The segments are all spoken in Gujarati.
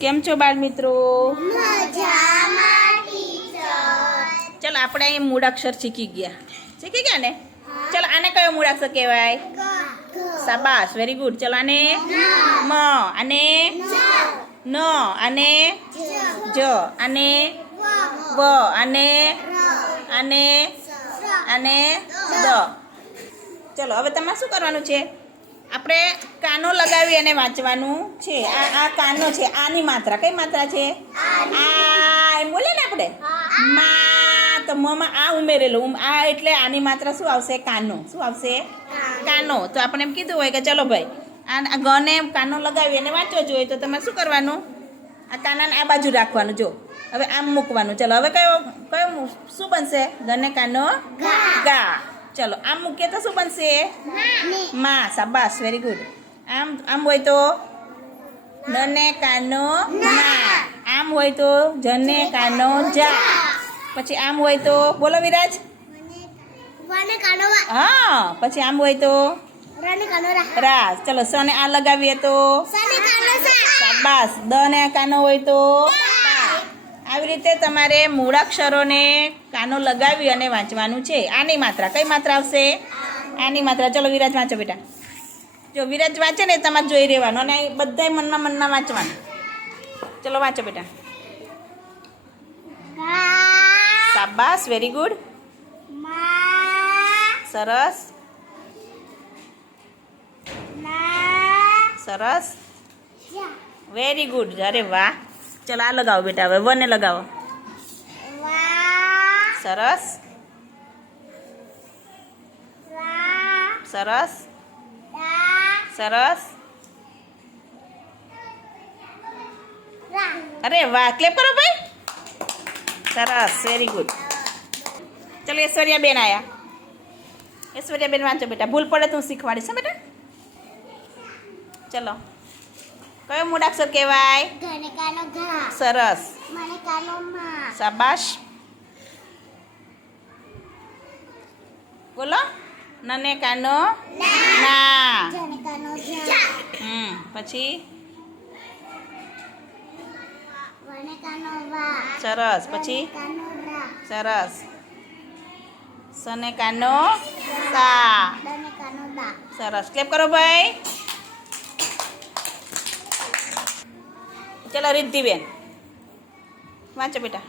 કેમ છો બાળ મિત્રો ચલો આપણે અહીં મૂળાક્ષર શીખી ગયા. શીખી ગયા ને? ચલો આને કયો મૂળાક્ષર કહેવાય? સાબાસ વેરી ગુડ ચલો આને મ અને ન અને જ અને વ અને અને અને દ. ચલો હવે તમારે શું કરવાનું છે? આપણે કાનો લગાવી અને વાંચવાનું છે. આ આ કાનો છે. આની માત્રા. કઈ માત્રા છે? આ એમ બોલે ને આપણે? મા તો મમાં આ ઉમેરેલું. ઉમ- આ એટલે આની માત્રા શું આવશે? કાનો. શું આવશે? કાનો. તો આપણે એમ કીધું હોય કે ચલો ભાઈ આ આ ગને કાનો લગાવી અને વાંચવો જોઈએ. તો તમારે શું કરવાનું? આ કાનાને આ બાજુ રાખવાનું. જો હવે આમ મૂકવાનું. ચલો હવે કયો કયો શું બનશે? ગને કાનો ગા. ચલો આમ મૂકીએ તો શું બનશે? માં. શાબાશ વેરી ગુડ આમ આમ હોય તો? નને કાનો ના. આમ હોય તો જને કાનો જા. પછી આમ હોય તો બોલો વિરાજ. હા પછી આમ હોય તો? રા. ચલો સને આ લગાવીએ તો? શાબાશ. દ ને કાનો હોય તો. આવી રીતે તમારે મૂળાક્ષરોને કાનો લગાવી અને વાંચવાનું છે. આની માત્રા, કઈ માત્રા આવશે? આની માત્રા. ચલો વિરાજ વાંચો બેટા. જો વિરાજ વાંચે ને તમારે જોઈ રહેવાનું અને બધાય મનમાં મનમાં વાંચવાનું. ચલો વાંચો બેટા. શાબાશ વેરી ગુડ સરસ. સરસ. વેરી ગુડ અરે વાહ. ચલો આ લગાવો બેટા હવે વને લગાવો સરસ સરસ સરસ અરે વાહ ક્લેપ કરો ભાઈ સરસ વેરી ગુડ ચલો ઐશ્વર્યા બેન આયા ઐશ્વર્યા બેન વાંચો બેટા ભૂલ પડે તો હું શીખવાડીશ હો બેટા ચલો કયો મૂળાક્ષર કહેવાય? સરસ. શાબાશ. બોલો. નને કાનો ના. હમ પછી? સરસ. પછી? સરસ. સને કાનો સા સરસ. ક્લેપ કરો ભાઈ. ચલો રિદ્ધિબેન વાંચો બેટા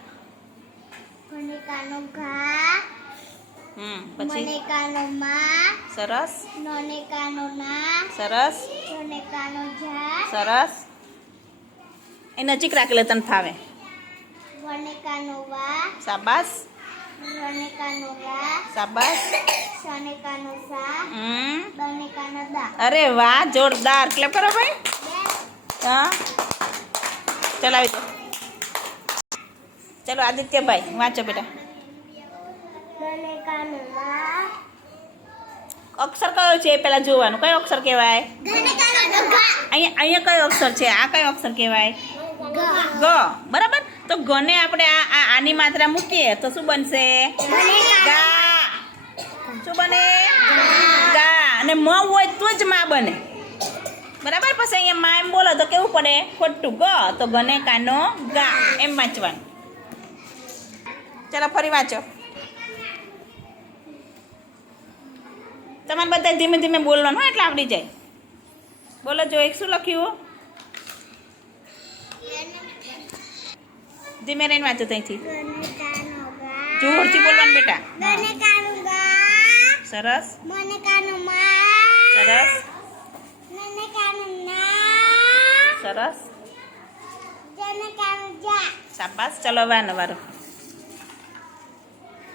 હમ પછી મને કાનો માં સરસ નોને કાનો ના સરસ ચોને કાનો જા સરસ એ નજીક રાખી લે તને ફાવે વને કાનો વા શાબાશ રને કાનો રા શાબાશ સને કાનો સા હમ દને કાનો દા અરે વાહ જોરદાર ક્લેપ કરો ભાઈ હા ચલાવી દો. ચલો આદિત્યભાઈ, વાંચો બેટા. અક્ષર કયો છે એ પહેલાં જોવાનું. કયો અક્ષર કહેવાય? ઘને અહીંયા અહીંયા કયો અક્ષર છે? આ કયો અક્ષર કહેવાય? ગા. બરાબર? તો ગને આપણે આ, આની માત્રા મૂકીએ તો શું બનશે? ગા. શું બને? ગા. અને મ હોય તો જ માં બને. બરાબર? પછી અહીંયા માં એમ બોલો તો કેવું પડે? ખોટું ગ તો ગને કાનો ગા. એમ વાંચવાનું. ચાલો ફરી વાંચો. તમારે બધા ધીમે ધીમે બોલવાનું હો, એટલે આવડી જાય. બોલો જો એક શું લખ્યું? ધીમે રહીને વાંચો ત્યાંથી જોરથી બોલવાનું બેટા. સરસ. સરસ નને કાનો ના સરસ શાબાશ ચલો વાનો વારો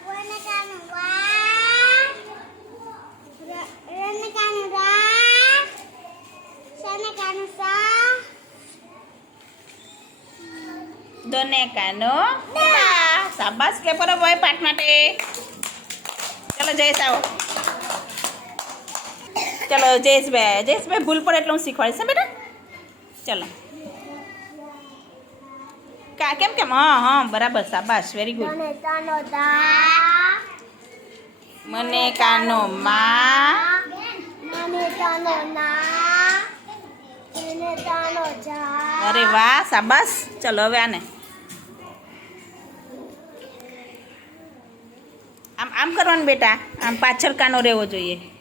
વને કાનો વા રને કાનો રા સને કાનો સા દોને કાનો દા. શાબાશ કે પર પાઠ માટે ચલો જયેશ આવો ચલો જયેશભાઈ જયેશભાઈ ભૂલ પડે એટલે હું શીખવાડીશ બેટા ચલો. કા કેમ કેમ? હા હા બરાબર શાબાશ વેરી ગુડ મને કાનો મને મને જા. અરે વાહ સાબાસ ચલો હવે આને. આમ આમ કરવાનું બેટા? આમ પાછળ કાનો રહેવો જોઈએ.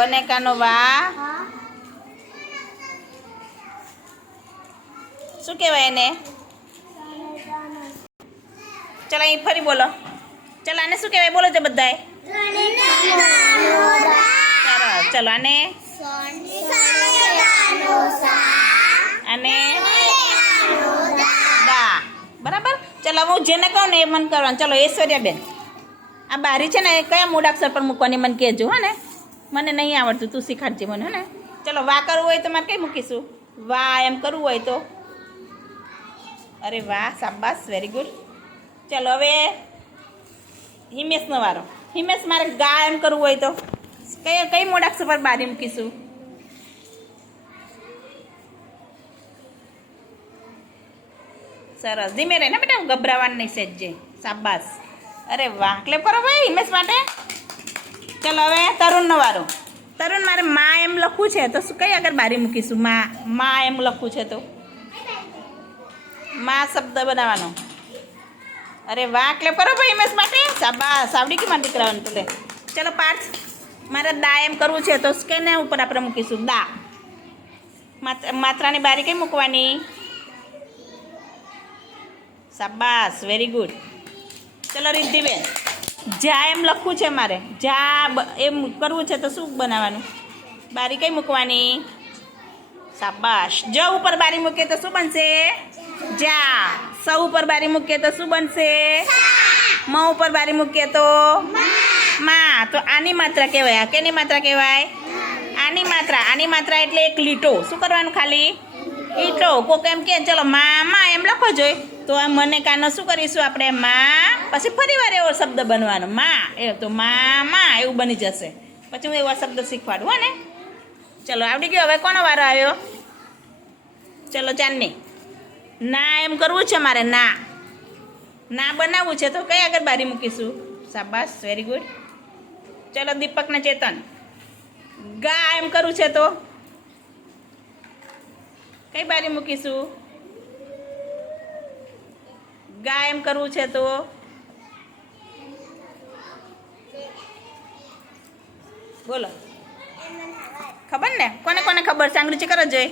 બોલો કાનો વા શું કહેવાય એને? ચાલો અહીં ફરી બોલો. ચલો આને શું કહેવાય? બોલો છો બધાએ સરસ ચલો આને. અને દા બરાબર? ચલો હું જેને કહું ને એ મન કરવાનું. ચલો ઐશ્વર્યાબેન. આ બારી છે ને કયા મૂળાક્ષર પર મૂકવાની મને કહેજો હો ને. મને નહીં આવડતું, તું શીખાડજે મને ને? ચલો વા કરવું હોય તો મારે કઈ મૂકીશું? વા એમ કરવું હોય તો. અરે વાહ સાબાસ વેરી ગુડ ચલો, હવે હિમેશનો વારો. હિમેશ, મારે ગા એમ કરવું હોય તો. કઈ કઈ મૂળાક્ષર પર બારી મૂકીશું? સરસ. ધીમે રહે ને બેટા ગભરાવાનું નહીં સેજે સાબાસ અરે વાહ ક્લેપ કરો ભાઈ, હિમેશ માટે. ચલો હવે તરુણનો વારો. તરુણ, મારે મા એમ લખવું છે, તો શું કઈ આગળ બારી મૂકીશું? મા મા એમ લખવું છે તો. મા શબ્દ બનાવવાનો. અરે વાહ, એટલે કરો ભાઈ હિમેશ માટે? સાબાસ આવડી કે મારા દીકરાઓને તો ચલો પાર્થ, મારે દા એમ કરવું છે, તો કેને ઉપર આપણે મૂકીશું. દા. માત્ર- માત્રાની બારી કઈ મૂકવાની? સાબાસ વેરી ગુડ ચલો રિદ્ધિબેન. જા એમ લખવું છે મારે જા એમ કરવું છે તો શું બનાવવાનું? બારી કઈ મૂકવાની? સાબાશ જ ઉપર બારી મૂકીએ તો શું બનશે? જા. સ ઉપર બારી મૂકીએ તો શું બનશે? મ ઉપર બારી મૂકીએ તો? માં. તો આની માત્રા કહેવાય. આ કેની માત્રા કહેવાય? આની માત્રા. આની માત્રા એટલે એક લીટો. શું કરવાનું ખાલી? લીટો. કોક એમ કે, ચલો માં માં એમ લખો જોઈએ તો આ મને કાનો શું કરીશું આપણે? મા. પછી ફરી વાર એવો શબ્દ બનવાનો. મા. એ તો મા મા. એવું બની જશે. પછી હું એવા શબ્દ શીખવાડું, હો ને? ચલો, આવડી ગયો. હવે કોનો વારો આવ્યો? ચલો, ચાંદની. ના, એમ કરવું છે મારે. ના. ના બનાવવું છે. તો કઈ આગળ બારી મૂકીશું? શાબાશ વેરી ગુડ ચલો દીપક ને ચેતન. ગા, એમ કરવું છે તો? કઈ બારી મૂકીશું? ગા એમ કરવું છે તો? બોલો. ખબર ને? કોને કોને ખબર? છે આંગળી કરો જોઈ.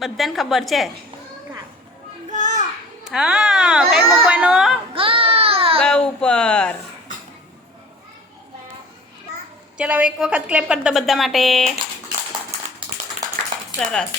બધાને ખબર છે. હા, કઈ મૂકવાનો? ગ ઉપર. ચલો, એક વખત ક્લેપ કરી દો બધા માટે. સરસ.